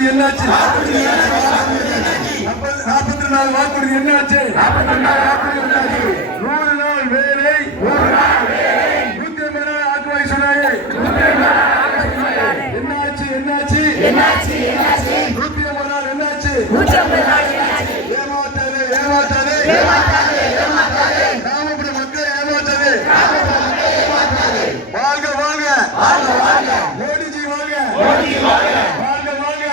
வாக்குறுதி என்னாச்சு? நாற்பது- நாற்பத்தி நாலு வாக்குறுதி என்னாச்சு? நூறு நாள் வேலை. நூத்தி ஐம்பது ஆக்குவாய் சொன்னாயே. என்னாச்சு என்னாச்சு? நூத்தி ஐம்பது நாள் என்னாச்சு ஏமாத்தாதே ஏமாத்தாதே நாமப்படி மக்களை ஏமாத்தாதே வாழ்க வாழ்க மோடிஜி வாழ்க வாழ்க வாழ்க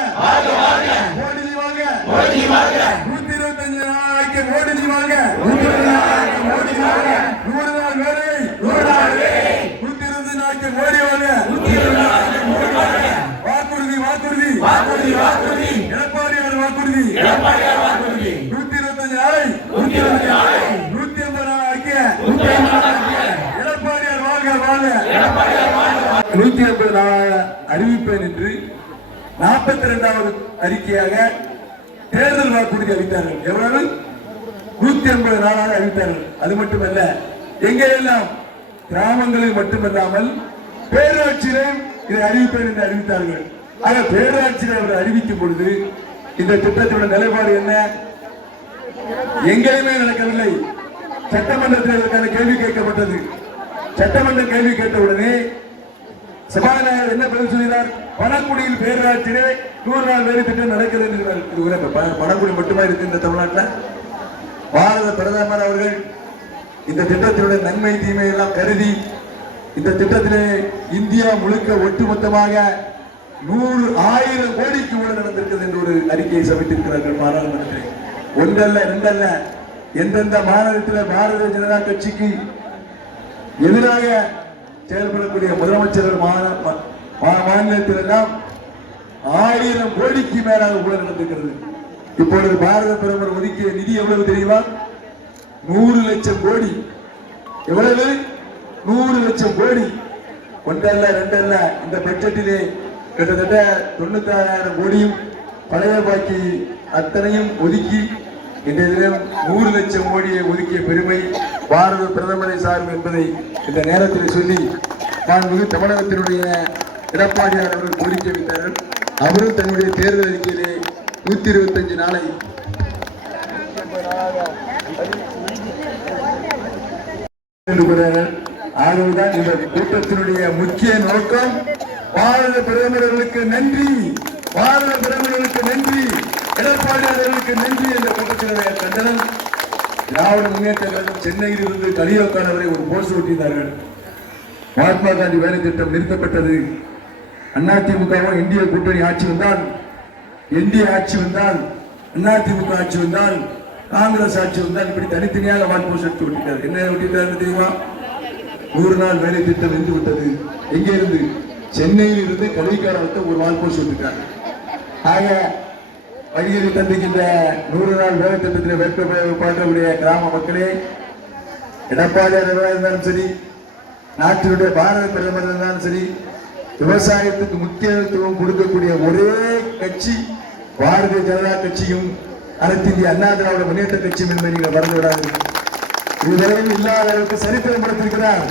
மோடிஜி வாழ்க நூத்தி இருபத்தஞ்சு நாளைக்கு மோடிஜி வாழ்க மோடிஜி வாழ்க நூறு நாள் வேலை நூத்தி இருபது நாளைக்கு மோடி வாழ்க வாக்குறுதி வாக்குறுதி. வாக்குறுதி வாக்குறுதி. எடப்பாடி அவர் வாக்குறுதி. நூத்தி இருபத்தஞ்சு நாளை. நூத்தி இருபத்தி நாளை நூத்தி ஐம்பது நாள் ஐக்கிய எடப்பாடியார் வாழ்க வாழ்க. நூத்தி ஐம்பது நாளாக அறிவிப்பேன் என்று நாற்பத்தி இரண்டாவது அறிக்கையாக தேர்தல் வாக்குறுதி அளித்தார்கள். எவ்வளவு? நூத்தி ஐம்பது நாளாக அறிவித்தார்கள். அது மட்டுமல்ல எங்கெல்லாம்? கிராமங்களில் மட்டுமல்லாமல் பேரூராட்சியிலும் இதை அறிவிப்பேன் என்று அறிவித்தார்கள். ஆனால் பேரூராட்சியில் அவர் அறிவிக்கும் பொழுது இந்த திட்டத்தோட நிலைப்பாடு என்ன? எங்கேயுமே நடக்கவில்லை. சட்டமன்றத்தில் இதற்கான கேள்வி கேட்கப்பட்டது. சட்டமன்றம் கேள்வி கேட்ட உடனே சபாநாயகர் என்ன பதில் சொல்கிறார்? பணக்குடியில் பேரூராட்சியிலே நூறு நாள் வேலை திட்டம் நடக்கிறது என்கிறார் பணக்குடி மட்டுமா இருக்கு இந்த தமிழ்நாட்டில்? பாரத பிரதமர் அவர்கள் இந்த திட்டத்தினுடைய நன்மை தீமை எல்லாம் கருதி இந்த திட்டத்திலே இந்தியா முழுக்க ஒட்டுமொத்தமாக நூறு ஆயிரம் கோடிக்கு ஊழல் நடந்திருக்கிறது என்று ஒரு அறிக்கையை சமைத்திருக்கிறார்கள் பாராளுமன்றத்தில். ஒன்றல்ல ரெண்டல்ல எந்தெந்த மாநிலத்தில் பாரதிய ஜனதா கட்சிக்கு எதிராக செயல்படக்கூடிய முதலமைச்சர்கள் மா- மாநிலத்தில் எல்லாம் ஆயிரம் கோடிக்கு மேலாக ஊழல் நடந்திருக்கிறது. இப்பொழுது பாரத பிரதமர் ஒதுக்கிய நிதி எவ்வளவு தெரியுமா? நூறு லட்சம் கோடி. எவ்வளவு? நூறு லட்சம் கோடி ஒன்றல்ல ரெண்டல்ல இந்த பட்ஜெட்டிலே கிட்டத்தட்ட தொண்ணூத்தாறாயிரம் கோடியும் பழைய பாக்கி அத்தனையும் ஒதுக்கி இன்றைய தினம் நூறு லட்சம் கோடியை ஒதுக்கிய பெருமை பாரத பிரதமரை சாரும் என்பதை இந்த நேரத்தில் சொல்லி நான் மிகு தமிழகத்தினுடைய எடப்பாடியார் அவர்கள் கோரிக்கை வைத்தார்கள் அவரும் தன்னுடைய தேர்தல் அறிக்கையிலே நூத்தி இருபத்தஞ்சு நாளை என்று கூறினார்கள். ஆகவேதான் இந்த கூட்டத்தினுடைய முக்கிய நோக்கம் பாரத பிரதமர்களுக்கு நன்றி பாரத பிரதமர்களுக்கு நன்றி எடப்பாடி அவர்களுக்கு நன்றி என்ற கூட்டத்தினுடைய கண்டனம். திராவிட முன்னேற்ற கழகம் சென்னையில் இருந்து கலியோக்கானவரை ஒரு போஸ்ட் ஒட்டினார்கள் மகாத்மா காந்தி வேலை திட்டம் நிறுத்தப்பட்டது. அதிமுகவும் இந்திய கூட்டணி ஆட்சி வந்தால் இந்திய ஆட்சி வந்தால் அதிமுக ஆட்சி வந்தால் காங்கிரஸ் ஆட்சி வந்தால் இப்படி தனித்தனியாக வால் போஸ்ட் எடுத்து விட்டார் என்ன விட்டுட்டார் தெரியுமா? நூறு நாள் வேலை திட்டம் நின்று விட்டது. எங்கே இருந்து? சென்னையில் இருந்து கல்விக்காரர்கிட்ட ஒரு நாள் போஸ்ட் விட்டுட்டார் ஆக வழியில் தந்திக்கின்ற நூறு நாள் வேலை திட்டத்தில் வெற்றி பார்க்கக்கூடிய கிராம மக்களே எடப்பாடியார் இருந்தாலும் சரி நாட்டினுடைய பாரத பிரதமர் இருந்தாலும் சரி விவசாயத்துக்கு முக்கியத்துவம் கொடுக்கக்கூடிய ஒரே கட்சி பாரதிய ஜனதா கட்சியும் அனைத்து இந்திய அண்ணா திராவிட முன்னேற்ற கட்சியும் என்பதை நீங்கள் மறந்து விடாது இதுவரையில் இல்லாத அளவுக்கு சரித்திரம் படுத்திருக்கிறார்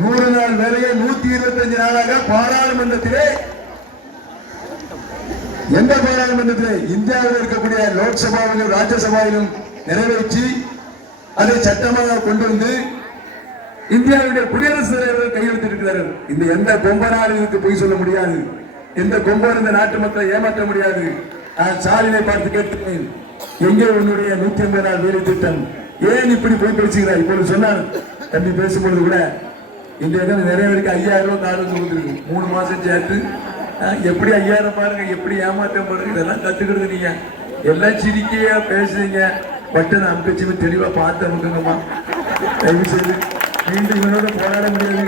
நூறு நாள் வேலையை நூத்தி இருபத்தி அஞ்சு நாளாக பாராளுமன்றத்திலே. எந்த பாராளுமன்றத்திலே? இந்தியாவில் இருக்கக்கூடிய லோக்சபாவிலும் ராஜ்யசபாவிலும் நிறைவேற்றி அதை சட்டமாக கொண்டு வந்து இந்தியாவுடைய குடியரசுத் தலைவர் கையெழுத்திருக்கிறார்கள் இந்த எந்த கொம்பனாலும் பொய் சொல்ல முடியாது. எந்த கொம்பன் இந்த நாட்டு மக்களை ஏமாற்ற முடியாது. நான் ஸ்டாலினை பார்த்து கேட்டேன் எங்கே உன்னுடைய நூத்தி ஐம்பது நாள் வேலை திட்டம் ஏன் இப்படி போய் பேசுகிறாய்? இப்பொழுது சொன்னார். தம்பி பேசும்பொழுது கூட இந்த நிறைய பேருக்கு ஐயாயிரம் ரூபாய் காலம் கொடுத்துருக்கு மூணு மாசம் சேர்த்து எப்படி ஐயாயிரம் பாருங்க எப்படி ஏமாற்றம் பாருங்க இதெல்லாம் கத்துக்கிறது நீங்க. எல்லாம் சிரிக்கையா பேசுறீங்க. பட்டன் அம்பேச்சுமே தெளிவா பார்த்து அமுக்குங்கம்மா தயவு செய்து மீண்டும் இவனோட போராட முடியாது.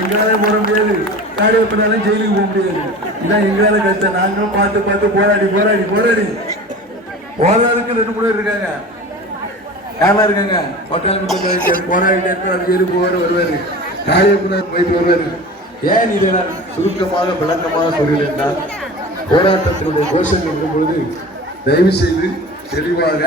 எங்களால போட முடியாது. காடி வைப்பதாலும் ஜெயிலுக்கு போக முடியாது. இதான் எங்களால கஷ்டம் நாங்களும் பார்த்து பார்த்து போராடி போராடி போராடி. போராடுறதுக்கு ரெண்டு மூணு பேர் இருக்காங்க. யாரெல்லாம் இருக்காங்க? பட்டாளி போராடிட்டே இருப்பார் ஜெயிலுக்கு போவார் காளியப்பனார் போயிட்டு வருவார். ஏன் இதை நான் சுருக்கமாக விளக்கமாக சொல்கிறேன் என்றால் போராட்டத்தினுடைய கோஷம் இருக்கும் பொழுது தயவு செய்து தெளிவாக